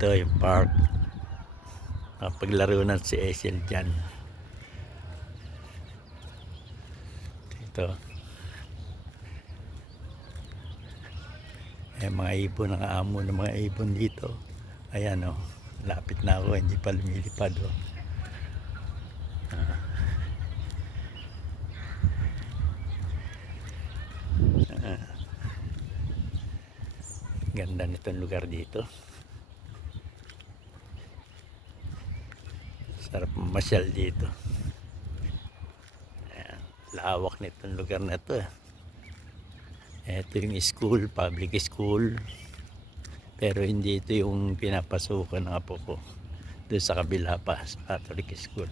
Ito yung park. Paglaro ng si Esel dyan. Ito. Mga ibon, ang amo ng mga ibon dito. Ayan o. Lapit na ako, hindi pa lumilipad o. Ganda nitong lugar dito. Sarap masyal dito. Ayan, lawak nitong lugar na to. Ito yung school, public school. Pero hindi ito yung pinapasukan ng apo ko. Doon sa kabila pa, sa Catholic school.